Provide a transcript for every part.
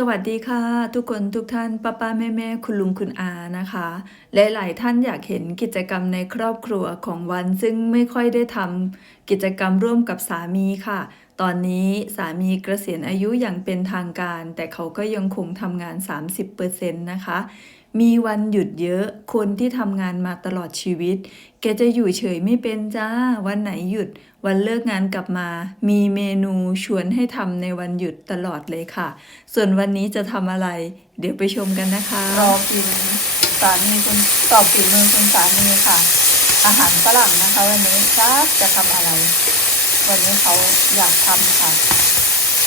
สวัสดีค่ะ ทุกคนทุกท่านป้าป้าแม่แม่คุณลุงคุณอานะคะ หลาย ๆ ท่านอยากเห็นกิจกรรมในครอบครัวของวันซึ่งไม่ค่อยได้ทำกิจกรรมร่วมกับสามีค่ะ ตอนนี้สามีเกษียณอายุอย่างเป็นทางการ แต่เขาก็ยังคงทำงาน 30%นะคะ มีวันหยุดเยอะคนที่ทำงานมาตลอดชีวิต แกจะอยู่เฉยไม่เป็นจ้า วันไหนหยุด วันเลิกงานกลับมา มีเมนูชวนให้ทำในวันหยุดตลอดเลยค่ะ ส่วนวันนี้จะทำอะไร เดี๋ยวไปชมกันนะคะ รอกินสามีคุณสอบฝีมือคุณสามีค่ะ อาหารฝรั่งนะคะ วันนี้จะจะทำอะไร วันนี้เขาอยากทำค่ะ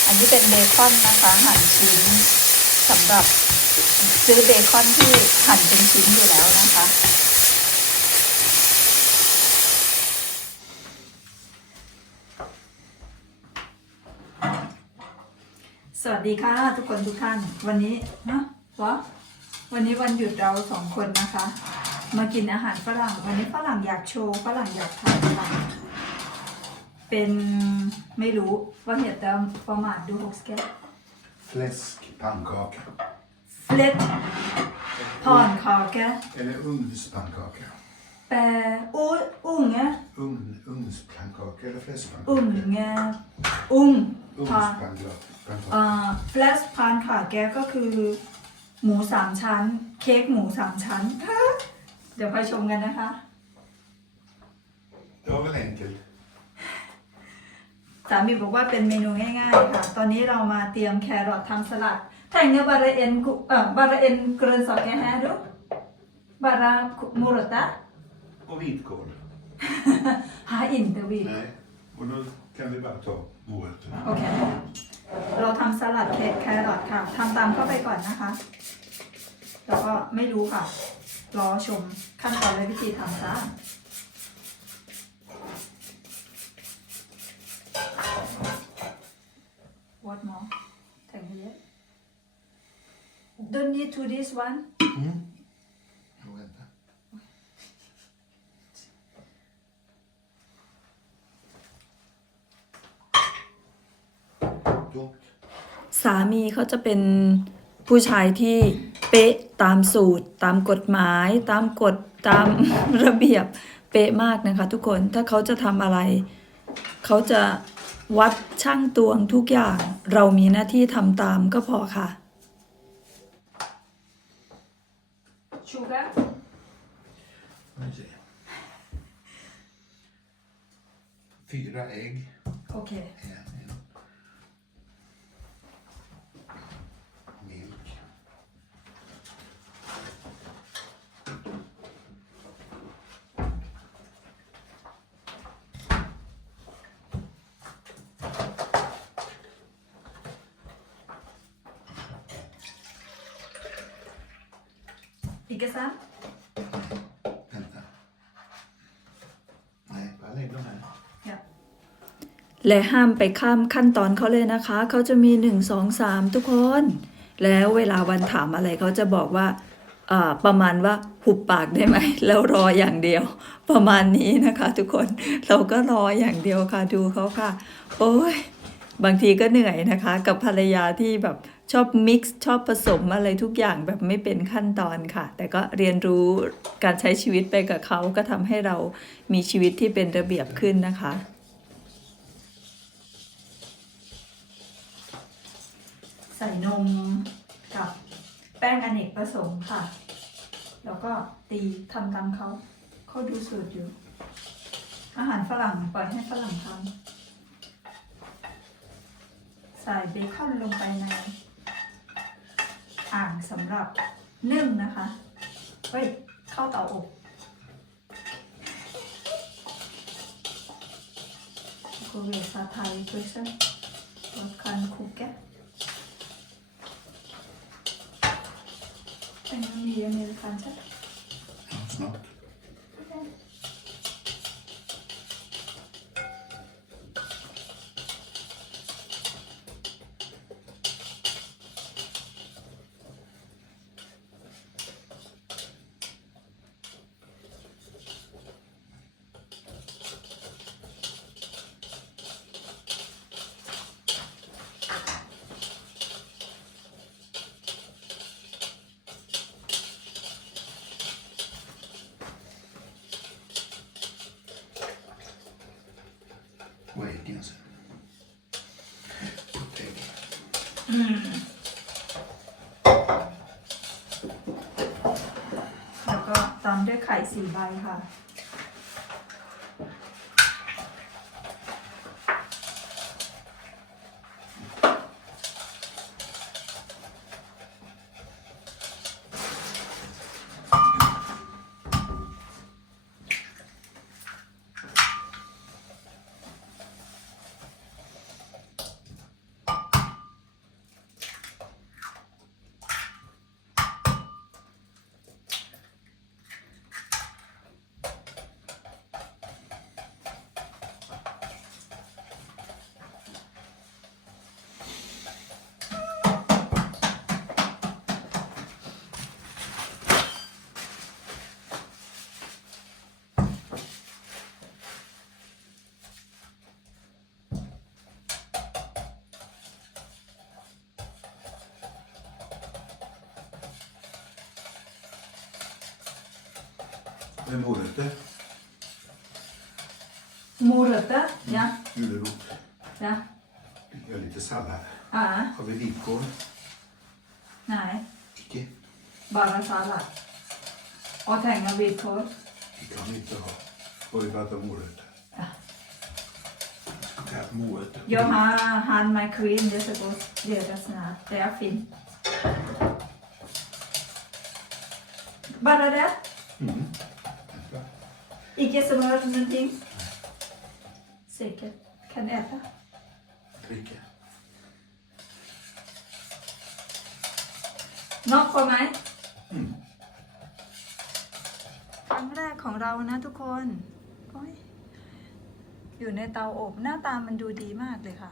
อันนี้เป็นเบคอนนะคะหั่นชิ้นสำหรับซื้อเบคอนที่หั่นเป็นชิ้นอยู่แล้วนะคะ สวัสดีค่ะ ทุกคนทุกท่าน วันนี้ฮะวะวันนี้วันหยุดเราสองคนนะคะ มากินอาหารฝรั่ง วันนี้ฝรั่งอยากโชว์ฝรั่งอยากทำค่ะเป็นไม่รู้ว่าเหตุประมาทดูหกสเกต Fläskpannkaka. ฟลิตพอนคอแก Eller ugnspannkaka. แปลอูอุ้งไง Ugn, ugnspannkaka eller fläskpannkaka? อุ้งไงอุ้งพา Ugnspannkaka. เอ่อฟลชพานขาแกก็คือ หมูสามชั้น เค้กหมูสามชั้น เดี๋ยวไปชมกันนะคะ Det var väl enkelt. สามีบอกว่าเป็นเมนูง่ายๆค่ะ ตอนนี้เรามาเตรียมแครอททำสลัดแทงเนื้อบาราเอ็นกุเอ่อบาราเอ็นเกรนสอกแกแฮดูบารามูรตะ Och vitkål. ฮาอินเตวี Nej. Och då kan vi bara ta morötterna. โอเค เราทำสลัดเค้กแครอทค่ะทำตามเข้าไปก่อนนะคะ แล้วก็ไม่รู้ค่ะ รอชมขั้นตอนและวิธีทำจ้า What more? Thank you. Don't need to this one. Och สามีเขาจะเป็นผู้ชายที่เป๊ะตามสูตร ตามกฎหมาย ตามกฎตามระเบียบเป๊ะมากนะคะ ทุกคนถ้าเขาจะทำอะไร เขาจะวัดช่างตวงทุกอย่างเรามีหน้าที่ทำตามก็พอค่ะชูการ์ Nu ser jag. Fyra ägg. โอเค En, en. Milk. Ikke sant? Vänta. Nej, bara lägg dem här. และห้ามไปข้ามขั้นตอนเขาเลยนะคะ เขาจะมีหนึ่งสองสามทุกคน แล้วเวลาวันถามอะไรเขาจะบอกว่าอ่าประมาณว่าหุบปากได้ไหมแล้วรออย่างเดียว ประมาณนี้นะคะ ทุกคนเราก็รออย่างเดียวค่ะดูเขาค่ะ โอ้ยบางทีก็เหนื่อยนะคะ กับภรรยาที่แบบชอบมิกซ์ชอบผสมอะไรทุกอย่างแบบไม่เป็นขั้นตอนค่ะ แต่ก็เรียนรู้การใช้ชีวิตไปกับเขาก็ทำให้เรามีชีวิตที่เป็นระเบียบขึ้นนะคะ ใส่นมกับแป้งอเนกประสงค์ค่ะ แล้วก็ตีทำตามเขาเขาดูสูตรอยู่ อาหารฝรั่งปล่อยให้ฝรั่งทำใส่เบคอนลงไปใน อ่างสำหรับนึ่งนะคะ เฮ้ย เข้าเตาอบโคเวซาไทยเพื่อช่วัดคั นคุกแกะ En ny amerikanska. Ja, แล้วก็ตามด้วยไข่สี่ใบค่ะ Med morötter, Morötter? Ja. julrot, Ja. gör lite sallad. Ja. Har vi vitkål? Nej. Icke. Bara sallad. Och tänga vitkål. Det kan vi inte ha. Får vi prata morötter? Ja. Morötter? Jag har han med queen, det ska gå leda snabbt. Det är fint. Bara det? Mm. Icke smör någonting? Säkert. Kan äta. Dricka. Något på mig? อืมครั้งแรกของเรานะทุกคนโอ๊ยอยู่ในเตาอบหน้าตามันดูดีมากเลยค่ะ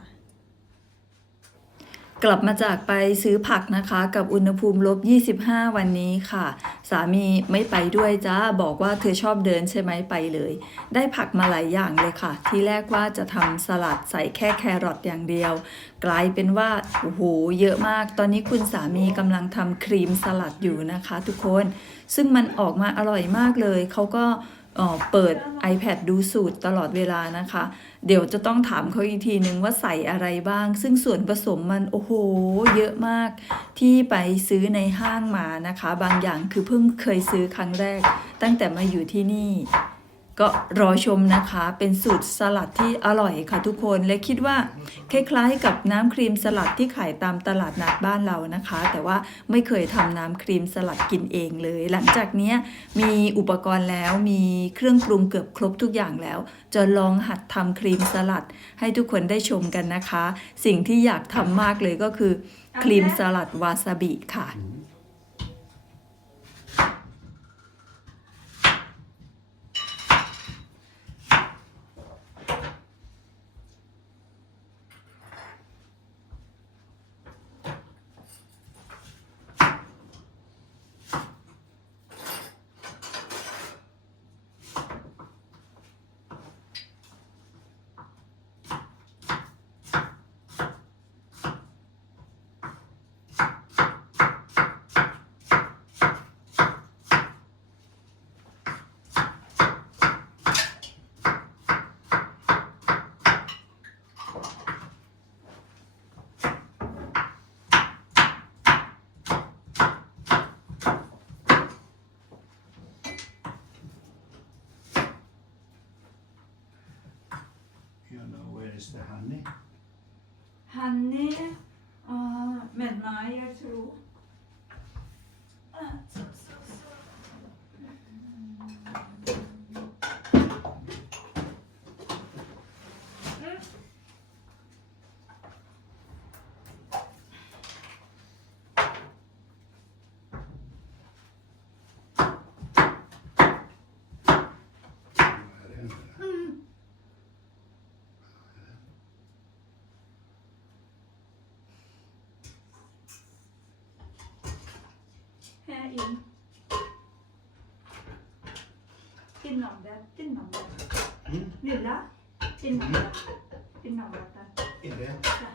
กลับมาจากไปซื้อผักนะคะ กับอุณหภูมิลบ 25 วันนี้ค่ะ สามีไม่ไปด้วยจ้าบอกว่าเธอชอบเดินใช่ไหมไปเลย ได้ผักมาหลายอย่างเลยค่ะ ที่แรกว่าจะทำสลัดใส่แค่แครอทอย่างเดียว กลายเป็นว่าโอ้โหเยอะมาก ตอนนี้คุณสามีกำลังทำครีมสลัดอยู่นะคะ ทุกคน ซึ่งมันออกมาอร่อยมากเลยเขาก็ เอ่อเปิด iPad ดูสูตรตลอดเวลานะคะ เดี๋ยวจะต้องถามเขาอีกทีนึงว่าใส่อะไรบ้าง ซึ่งส่วนผสมมันโอ้โห เยอะมากที่ไปซื้อในห้างมานะคะ บางอย่างคือเพิ่งเคยซื้อครั้งแรก ตั้งแต่มาอยู่ที่นี่ ก็รอชมนะคะ เป็นสูตรสลัดที่อร่อยค่ะทุกคนและคิดว่าคล้ายๆกับน้ำครีมสลัดที่ขายตามตลาดนัดบ้านเรานะคะ แต่ว่าไม่เคยทำน้ำครีมสลัดกินเองเลย หลังจากนี้มีอุปกรณ์แล้วมีเครื่องปรุงเกือบครบทุกอย่างแล้ว จะลองหัดทำครีมสลัด ให้ทุกคนได้ชมกันนะคะ สิ่งที่อยากทำมากเลยก็คือครีมสลัดวาซาบิค่ะ You know where is the honey? ฮันนี่เอ่อเหม็นไม้อะทรู Här är den. แฮ่ อินกินหนองแดดกินหนองแดด Mm. หนึ่งละกินหนองแดดกินหนองแดดกัน Är det? จ้ะ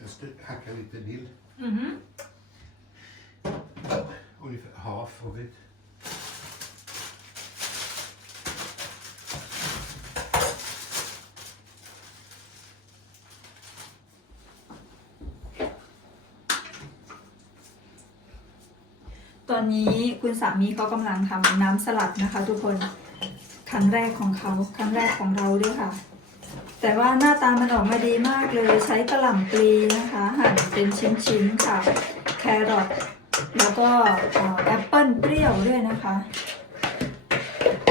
Är måste hacka lite dill. อือหือ Ungefär half of it. ตอนนี้คุณสามีเขากำลังทำน้ำสลัดนะคะ ทุกคน ครั้งแรกของเขา ครั้งแรกของเราด้วยค่ะ แต่ว่าหน้าตามันออกมาดีมากเลย ใช้กระหล่ำปลีนะคะ หั่นเป็นชิ้นๆค่ะ แครอทแล้วก็เอ่อแอปเปิลเปรี้ยวด้วยนะคะ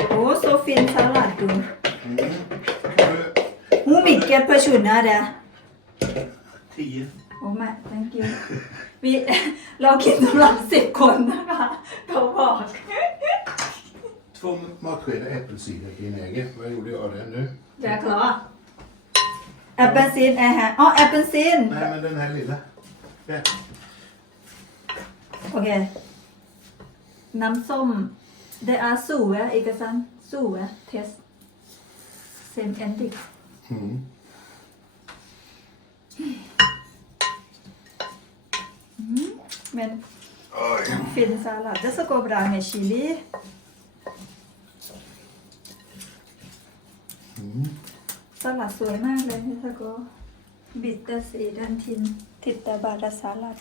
โอ้โซฟินสลัดดู Mm. För หูมิดเก็ตเพอร์ชุนนะเด้อ Tio. โอ้มา thank you มี เรากินสำหรับสิบคนนะคะเขาบอก Två matskedar äppelcider till en egen. Vad gjorde jag av den nu? แจกเหรอ แอปเปิลซีนแอร์ฮะอ๋อแอปเปิลซีน Nej, men den här lilla. Där. โอเค น้ำส้ม det är sue ikke sant sue test same ending Mm. men Oj. fin sallad det ska gå bra med chili Mm. สลัดสวยมากเลยนี่สกอบิตเตอร์สีดันทิน ติดตาบาดาสลัด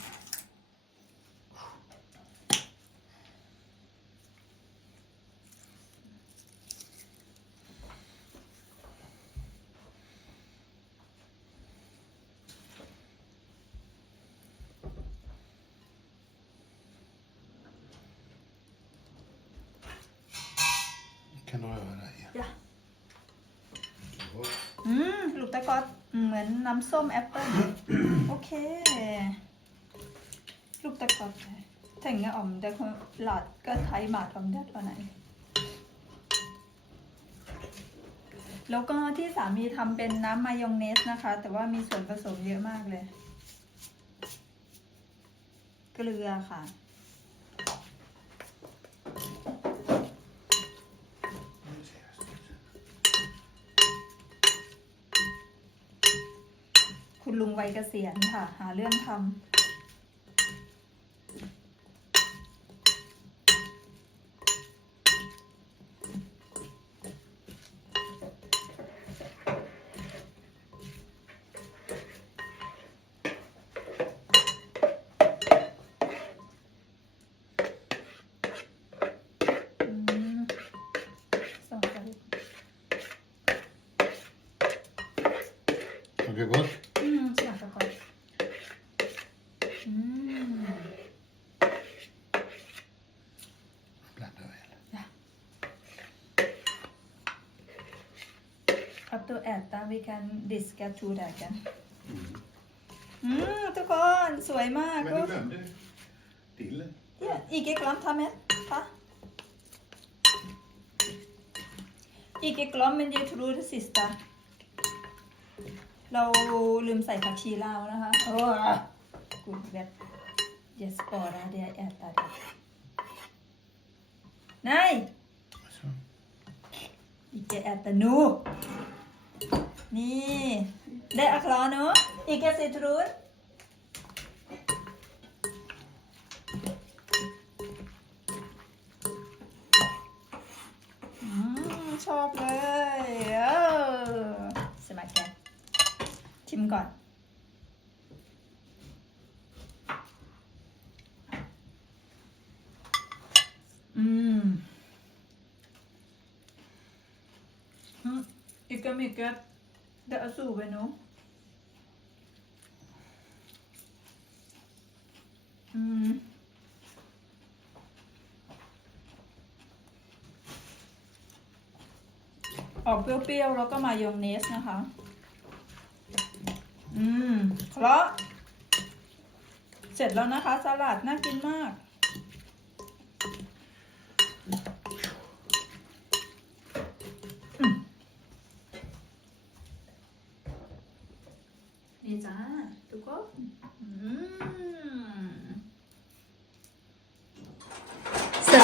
Kan du röra i? จ้ะ Så. อืมลูกตะกอดเหมือนน้ำส้มแอปเปิ้ลโอเค ลูกตะกอดแต่งออมเด็กหลอดก็ไทยหมาทอมเด็ดวันไหนแล้วก็ที่สามีทำเป็นน้ำมายองเนสนะคะ แต่ว่ามีส่วนผสมเยอะมากเลย เกลือค่ะ คุณลุงวัยเกษียณค่ะ หาเรื่องทำ Blanda väl. After äta we can discuss to that again Mm. อืมทุกคนสวยมาก Men ก็ du glömde dillen. เนี่ยอีกเอกล้อมทำไหมคะอีกเอกล้อมมันเยทรูดสิสตาเราลืมใส่ผักชีลาวนะคะ โอ้กูแบบ yes ปอระเดียแอดตาเดียนาย Så. อีกแอดตานูนี่ได้อักลอเนอะอีกแกสิทรูดอืมชอบเลยเออสมัครแกนชิมก่อน อืมอื ม Ikke mycket. Det är sover nu. Mm. ออกเปรี้ยวๆ แล้วก็มายองเนสนะคะ อืมเคราะ เสร็จแล้วนะคะ สลัดน่ากินมาก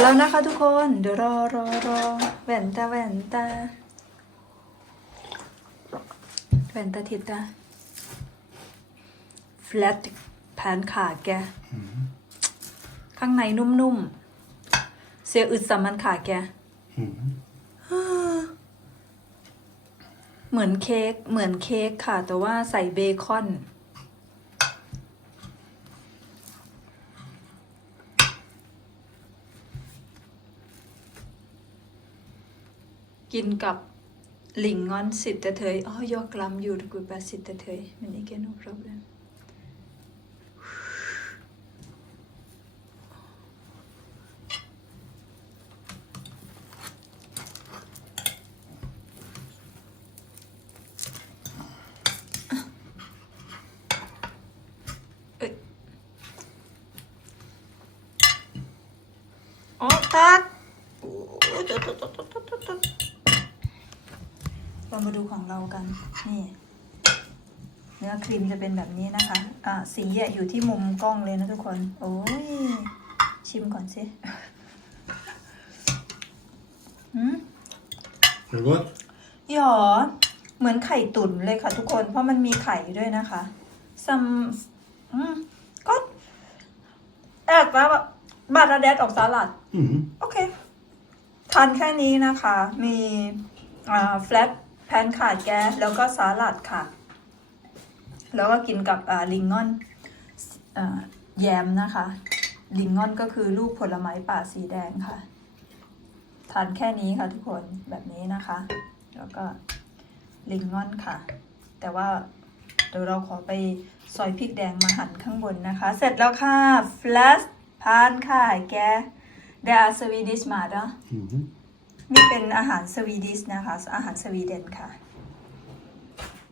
แล้วนะคะทุกคน เดี๋ยวรอรอรอแหวนตาแหวนตาแหวนตาทิตา flat pan ค่ะแก ข้างในนุ่มๆ เสียอึดสามันค่ะแก เหมือนเค้กเหมือนเค้กค่ะ แต่ว่าใส่เบคอน กินกับหลิงงอนสิทธิ์เถยอ๋อยกลำอยู่ทุกแบบสิทธิ์เถยมันอีกแค่ no problem เอ้ยอ๋อตัดโอ้ยตัดตัดตัดตัดตัดตัดตัด เรามาดูของเรากัน นี่ เนื้อครีมจะเป็นแบบนี้นะคะ อ่าสีอะอยู่ที่มุมกล้องเลยนะทุกคน โอ้ย ชิมก่อนสิหืม Är det gott? หยอเหมือนไข่ตุ๋นเลยค่ะทุกคน เพราะมันมีไข่ด้วยนะคะซัมอืมก็แอบว่าบาราเดดออกสลัด Mm. โอเค ทานแค่นี้นะคะ มีอ่าแฟลต แพนขาดแก๊สแล้วก็สาลัดค่ะ แล้วก็กินกับลิงงอนอแยมนะคะ ลิงงอนก็คือลูกผลไม้ป่าสีแดงค่ะ ทานแค่นี้ค่ะทุกคนแบบนี้นะคะ แล้วก็ลิงงอนค่ะ แต่ว่าเดี๋ยวเราขอไปซอยพริกแดงมาหั่นข้างบนนะคะ เสร็จแล้วค่ะฟล s พานค่ะแกเดอาสวีดิชมาด Mm. นี่เป็นอาหารสวีดิชนะคะ อาหารสวีเดนค่ะ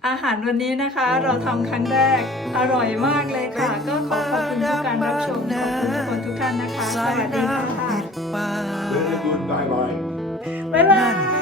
อาหารวันนี้นะคะ เราทำครั้งแรกอร่อยมากเลยค่ะ ก็ขอขอบคุณทุกการรับชมขอบคุณทุกคนทุกท่านนะคะ สวัสดีค่ะ Very good. Bye bye. บ๊ายบาย